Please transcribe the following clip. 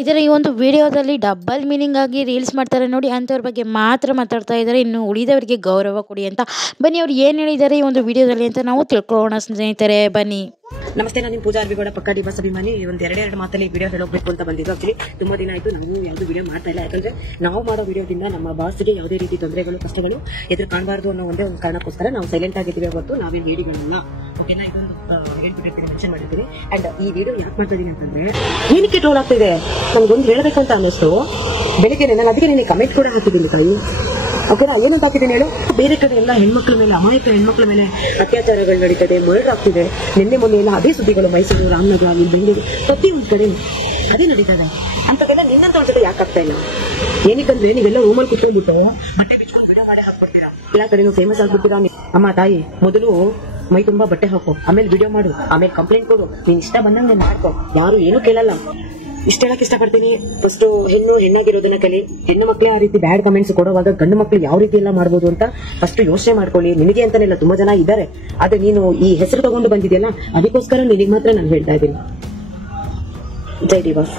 ಇದರ ಈ ಒಂದು ವಿಡಿಯೋದಲ್ಲಿ ಡಬಲ್ ಮೀನಿಂಗ್ ಆಗಿ ರೀಲ್ಸ್ ಮಾಡ್ತಾರೆ ನೋಡಿ, ಅಂಥವ್ರ ಬಗ್ಗೆ ಮಾತ್ರ ಮಾತಾಡ್ತಾ ಇದ್ದಾರೆ. ಇನ್ನು ಉಳಿದವರಿಗೆ ಗೌರವ ಕೊಡಿ ಅಂತ. ಬನ್ನಿ ಅವ್ರು ಏನು ಹೇಳಿದ್ದಾರೆ ಈ ಒಂದು ವಿಡಿಯೋದಲ್ಲಿ ಅಂತ ನಾವು ತಿಳ್ಕೊಳ್ಳೋಣ ಸ್ನೇಹಿತರೆ, ಬನ್ನಿ. ನಮಸ್ತೆ, ನಾನು ನಿಮ್ಮ ಪೂಜಾ ಅರ್ವಿಗೌಡ, ಪಕ್ಕ ಡಿಬಾಸ್ ಅಭಿಮಾನಿ. ಒಂದು ಎರಡೆರಡು ಮಾತಲ್ಲಿ ವಿಡಿಯೋ ಹೇಳೋಗ್ಬೇಕು ಅಂತ ಬಂದಿದ್ದು. ಆಕ್ಚುಲಿ ತುಂಬಾ ದಿನ ಆಯ್ತು ನಾವು ಯಾವ್ದು ವಿಡಿಯೋ ಮಾಡ್ತಾ ಇಲ್ಲ. ಯಾಕಂದ್ರೆ ನಾವು ಮಾಡೋ ವಿಡಿಯೋದಿಂದ ನಮ್ಮ ಬಾಸ್ಗೆ ಯಾವುದೇ ರೀತಿ ತೊಂದರೆಗಳು ಕಷ್ಟಗಳು ಎದುರು ಕಾಣಬಾರ್ದು ಅನ್ನೋ ಒಂದೇ ಒಂದು ಕಾರಣಕ್ಕೋಸ್ಕರ ನಾವು ಸೈಲೆಂಟ್ ಆಗಿದ್ದೀವಿ ಹೊರತು ನಾವೇನು ಹೇಳಿಗಳಲ್ಲ. ಓಕೆನಾ, ಇದೊಂದು ಹೇಳ್ಬಿಟ್ಟಿರ್ತೀನಿ, ಮೆನ್ಷನ್ ಮಾಡಿರ್ತೀನಿ. ಅಂಡ್ ಈ ವಿಡಿಯೋ ಯಾಕೆ ಮಾಡ್ತಾ ಇದೀನಿ ಅಂತಂದ್ರೆ ಏನಕ್ಕೆ ಟ್ರೋಲ್ ಆಗ್ತಿದೆ ನಮ್ಗೊಂದು ಹೇಳಬೇಕು ಅಂತ ಅನ್ನಿಸ್ತು ಬೆಳಿಗ್ಗೆ. ನಾನು ಅದಕ್ಕೆ ನಿನಗೆ ಕಮೆಂಟ್ ಕೂಡ ಹಾಕಿದ್ದೀನಿ ತಾಯಿ. ಓಕೆನಾ, ಏನಂತ ಹಾಕಿದ್ದೀನಿ ಹೇಳು. ಬೇರೆ ಕಡೆ ಎಲ್ಲ ಹೆಣ್ಮಕ್ಳ ಮೇಲೆ, ಅಮಾಯಕ ಹೆಣ್ಮಕ್ಳ ಮೇಲೆ ಅತ್ಯಾಚಾರಗಳು ನಡೀತದೆ, ಮರ್ಡರ್ ಆಗ್ತಿದೆ. ನಿನ್ನೆ ಮೊನ್ನೆ ಎಲ್ಲ ಅದೇ ಸುದ್ದಿಗಳು, ಮೈಸೂರು, ರಾಮನಗರ, ಅಲ್ಲಿ ಬೆಂಗಳೂರು, ಪ್ರತಿಯೊಂದು ಕಡೆ ಅದೇ ನಡೀತದೆ. ಅಂತದೆಲ್ಲ ನಿನ್ನಂತ ಒಂದ್ಸಲ ಯಾಕೆ ಆಗ್ತಾ ಇಲ್ಲ? ಏನಕ್ಕಂದ್ರೆ ನೀವೆಲ್ಲ ರೂಮಲ್ಲಿ ಕುತ್ಕೊಂಡ್ಬಿಟ್ಟು ಬಟ್ಟೆ ಬಿಚ್ಕೊಂಡು ವಿಡಿಯೋ ಮಾಡಿ ಹಾಕ್ಬಿಡ್ತೀರಾ, ಎಲ್ಲ ಕಡೆನೂ ಫೇಮಸ್ ಆಗ್ಬಿಡ್ತೀರಾ. ಅಮ್ಮ ತಾಯಿ, ಮೊದಲು ಮೈ ತುಂಬಾ ಬಟ್ಟೆ ಹಾಕು, ಆಮೇಲೆ ವಿಡಿಯೋ ಮಾಡು, ಆಮೇಲೆ ಕಂಪ್ಲೇಂಟ್ ಕೊಡು, ನೀನ್ ಇಷ್ಟ ಬಂದಂಗೆ ಮಾಡ್ಕೊ, ಯಾರು ಏನು ಕೇಳಲ್ಲ. ಇಷ್ಟ ಹೇಳಕ್ ಇಷ್ಟಪಡ್ತೀನಿ. ಫಸ್ಟ್ ಹೆಣ್ಣಾಗಿರೋದನ್ನ ಕಲಿ. ಹೆಣ್ಣು ಮಕ್ಳು ಆ ರೀತಿ ಬ್ಯಾಡ್ ಕಮೆಂಟ್ಸ್ ಕೊಡುವಾಗ ಗಂಡು ಮಕ್ಳು ಯಾವ ರೀತಿ ಎಲ್ಲ ಮಾಡ್ಬೋದು ಅಂತ ಫಸ್ಟ್ ಯೋಚನೆ ಮಾಡ್ಕೊಳ್ಳಿ. ನಿನಗೆ ಅಂತಾನೆಲ್ಲ ತುಂಬಾ ಜನ ಇದ್ದಾರೆ, ಆದ್ರೆ ನೀನು ಈ ಹೆಸರು ತಗೊಂಡು ಬಂದಿದ್ಯಲ್ಲ, ಅದಕ್ಕೋಸ್ಕರ ನಿನಗೆ ಮಾತ್ರ ನಾನು ಹೇಳ್ತಾ ಇದ್ದೀನಿ. ಜೈ ಡಿ ಬಾಸ್.